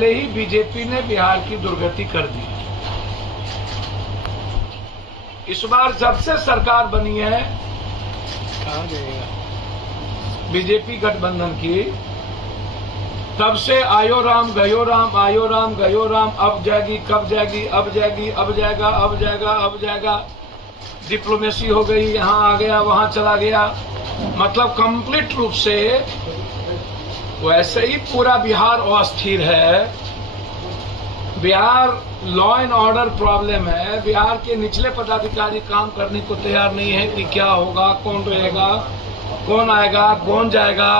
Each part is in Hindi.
पहले ही बीजेपी ने बिहार की दुर्गति कर दी। इस बार जब से सरकार बनी है बीजेपी गठबंधन की, तब से आयो राम गयो राम, आयो राम गयो राम, अब जाएगी कब जाएगी, अब जाएगी अब जाएगा, अब जाएगा अब जाएगा। डिप्लोमेसी हो गई, यहाँ आ गया वहां चला गया, मतलब कंप्लीट रूप से वैसे ही पूरा बिहार अस्थिर है। Bihar law and order problem है। बिहार के निचले पदाधिकारी काम करने को तैयार नहीं है कि क्या होगा, कौन रहेगा, कौन आएगा, कौन जाएगा।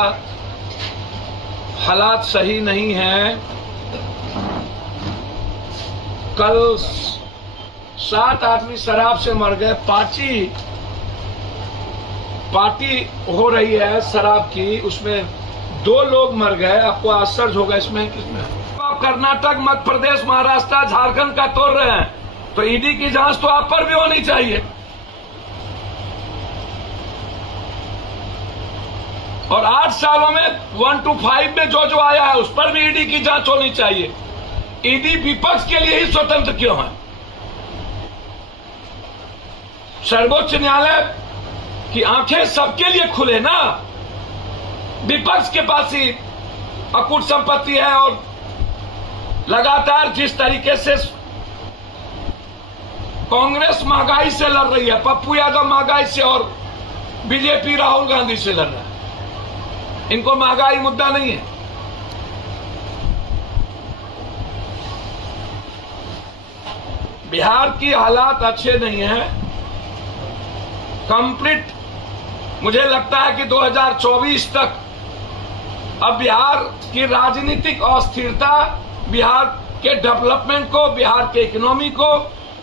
हालात सही नहीं है। कल 7 आदमी शराब से मर गए। पार्टी हो रही है शराब की, उसमें 2 लोग मर गए। आपको आश्चर्य होगा इसमें किसमें। आप कर्नाटक, मध्य प्रदेश, महाराष्ट्र, झारखंड का तोड़ रहे हैं, तो ईडी की जांच तो आप पर भी होनी चाहिए। और 8 सालों में 1 to 5 में जो आया है उस पर भी ईडी की जांच होनी चाहिए। ईडी विपक्ष के लिए ही स्वतंत्र क्यों है? सर्वोच्च न्यायालय की आंखें सबके लिए खुले ना। विपक्ष के पास ही अकूट संपत्ति है और लगातार जिस तरीके से कांग्रेस महंगाई से लड़ रही है, पप्पू यादव महंगाई से और बीजेपी राहुल गांधी से लड़ रहा है। इनको महंगाई मुद्दा नहीं है। बिहार की हालात अच्छे नहीं है। कंप्लीट मुझे लगता है कि 2024 तक अब बिहार की राजनीतिक अस्थिरता बिहार के डेवलपमेंट को, बिहार के इकोनॉमी को,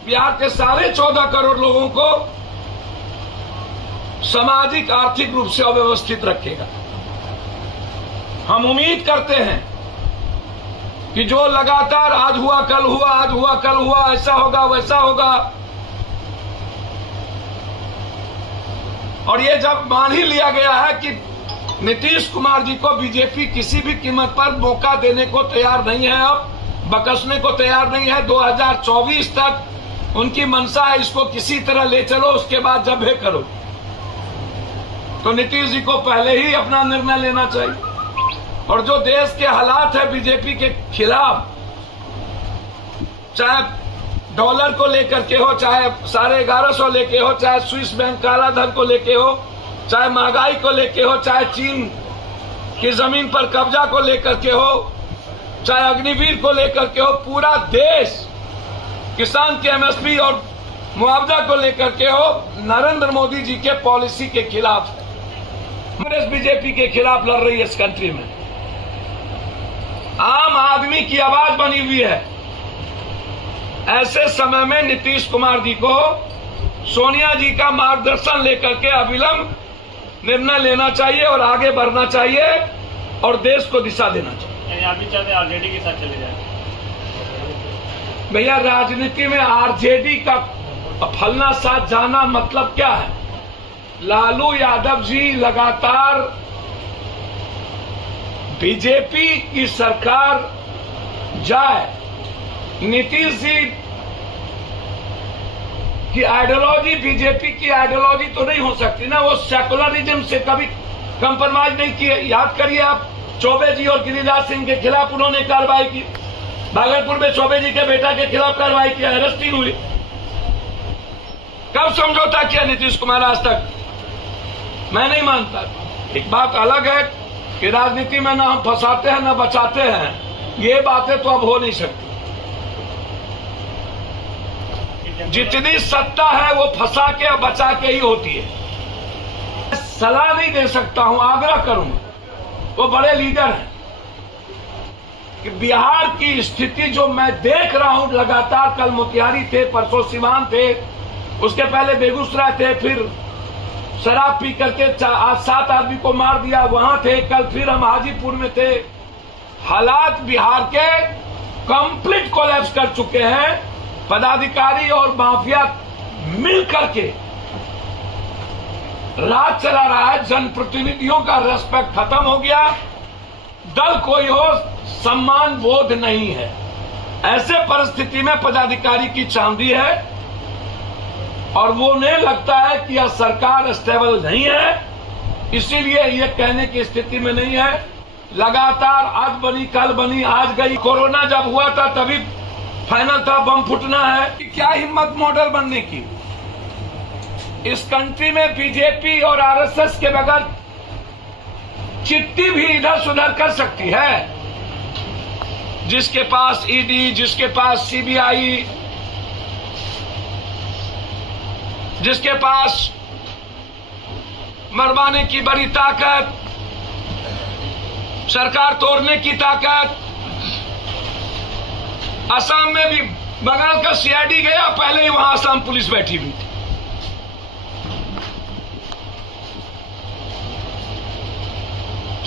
बिहार के साढ़े 14 करोड़ लोगों को सामाजिक आर्थिक रूप से अव्यवस्थित रखेगा। हम उम्मीद करते हैं कि जो लगातार आज हुआ कल हुआ, आज हुआ कल हुआ, ऐसा होगा वैसा होगा, और ये जब मान ही लिया गया है कि नीतीश कुमार जी को बीजेपी किसी भी कीमत पर मौका देने को तैयार नहीं है, अब बकसने को तैयार नहीं है। 2024 तक उनकी मंशा है इसको किसी तरह ले चलो, उसके बाद जब है करो। तो नीतीश जी को पहले ही अपना निर्णय लेना चाहिए। और जो देश के हालात है बीजेपी के खिलाफ, चाहे डॉलर को लेकर के हो, चाहे 1150 लेके हो, चाहे स्विस बैंक काला धन को लेके हो, चाहे महंगाई को लेके हो, चाहे चीन की जमीन पर कब्जा को लेकर के हो, चाहे अग्निवीर को लेकर के हो, पूरा देश किसान के एमएसपी और मुआवजा को लेकर के हो, नरेंद्र मोदी जी के पॉलिसी के खिलाफ है। कांग्रेस बीजेपी के खिलाफ लड़ रही है इस कंट्री में। आम आदमी की आवाज बनी हुई है। ऐसे समय में नीतीश कुमार जी को सोनिया जी का मार्गदर्शन लेकर के अविलंब निर्णय लेना चाहिए और आगे बढ़ना चाहिए और देश को दिशा देना चाहिए। आप भी चाहते हैं आरजेडी के साथ चले जाए? भैया, राजनीति में आरजेडी का फलना साथ जाना मतलब क्या है? लालू यादव जी लगातार बीजेपी की सरकार जाए, नीतीश जी की आइडियोलॉजी बीजेपी की आइडियोलॉजी तो नहीं हो सकती ना। वो सेकुलरिज्म से कभी कंप्रोमाइज नहीं किए। याद करिए आप, चौबे जी और गिरिराज सिंह के खिलाफ उन्होंने कार्रवाई की। भागलपुर में चौबे जी के बेटा के खिलाफ कार्रवाई किया, अरेस्टिंग हुई। कब समझौता किया नीतीश कुमार आज तक? मैं नहीं मानता। एक बात अलग है कि राजनीति में ना हम फंसाते हैं ना बचाते हैं, ये बातें तो अब हो नहीं सकती। जितनी सत्ता है वो फंसा के और बचा के ही होती है। सलाह नहीं दे सकता हूं, आग्रह करूंगा, वो बड़े लीडर हैं, कि बिहार की स्थिति जो मैं देख रहा हूं लगातार, कल मोतिहारी थे, परसों सिवान थे, उसके पहले बेगूसराय थे, फिर शराब पी करके आज 7 आदमी को मार दिया, वहां थे, कल फिर हम हाजीपुर में थे। हालात बिहार के कंप्लीट कोलैप्स कर चुके हैं। पदाधिकारी और माफिया मिल करके राज चला रहा है। जनप्रतिनिधियों का रेस्पेक्ट खत्म हो गया। दल कोई हो, सम्मान बोध नहीं है। ऐसे परिस्थिति में पदाधिकारी की चांदी है और वो उन्हें लगता है कि यह सरकार स्टेबल नहीं है, इसीलिए ये कहने की स्थिति में नहीं है। लगातार आज बनी कल बनी आज गई। कोरोना जब हुआ था तभी फाइनल था बम फूटना है। क्या हिम्मत मॉडल बनने की। इस कंट्री में बीजेपी और आरएसएस के बगैर चिट्ठी भी इधर सुधर कर सकती है। जिसके पास ईडी, जिसके पास सीबीआई, जिसके पास मरवाने की बड़ी ताकत, सरकार तोड़ने की ताकत। असम में भी बंगाल का सीआईडी गया, पहले ही वहां असम पुलिस बैठी हुई थी।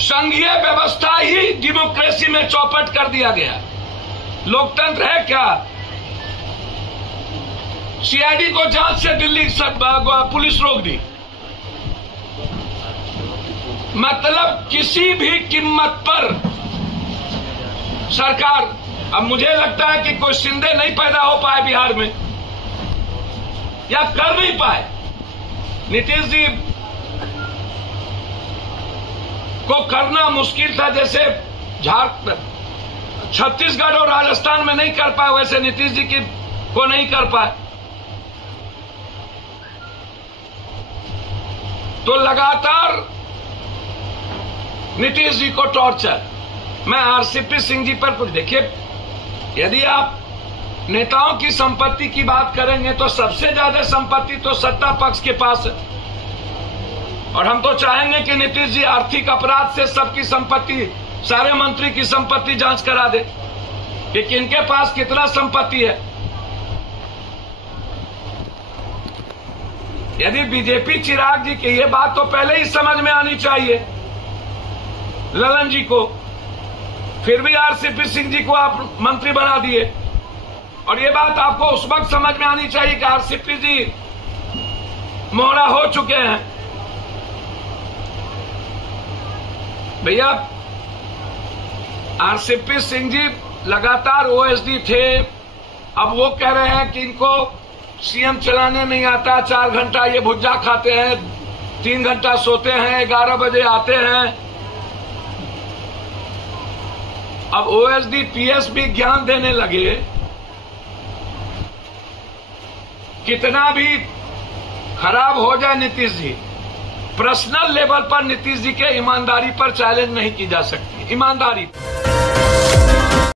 संघीय व्यवस्था ही डेमोक्रेसी में चौपट कर दिया गया। लोकतंत्र है क्या? सीआईडी को जांच से दिल्ली पुलिस रोक दी। मतलब किसी भी कीमत पर सरकार, अब मुझे लगता है कि कोई शिंदे नहीं पैदा हो पाए बिहार में या कर नहीं पाए। नीतीश जी को करना मुश्किल था, जैसे छत्तीसगढ़ और राजस्थान में नहीं कर पाए, वैसे नीतीश जी को नहीं कर पाए। तो लगातार नीतीश जी को टॉर्चर। मैं आरसीपी सिंह जी पर कुछ देखिए, यदि आप नेताओं की संपत्ति की बात करेंगे तो सबसे ज्यादा संपत्ति तो सत्ता पक्ष के पास है। और हम तो चाहेंगे कि नीतीश जी आर्थिक अपराध से सबकी संपत्ति, सारे मंत्री की संपत्ति जांच करा दे कि किनके पास कितना संपत्ति है। यदि बीजेपी चिराग जी की ये बात तो पहले ही समझ में आनी चाहिए ललन जी को, फिर भी आरसीपी सिंह जी को आप मंत्री बना दिए। और ये बात आपको उस वक्त समझ में आनी चाहिए कि आरसीपी जी मोहरा हो चुके हैं। भैया आरसीपी सिंह जी लगातार ओएसडी थे, अब वो कह रहे हैं कि इनको सीएम चलाने नहीं आता। 4 घंटा ये भुज्जा खाते हैं, 3 घंटा सोते हैं, 11 बजे आते हैं। अब ओएसडी पीएस भी ज्ञान देने लगे। कितना भी खराब हो जाए नीतीश जी, पर्सनल लेवल पर नीतीश जी के ईमानदारी पर चैलेंज नहीं की जा सकती। ईमानदारी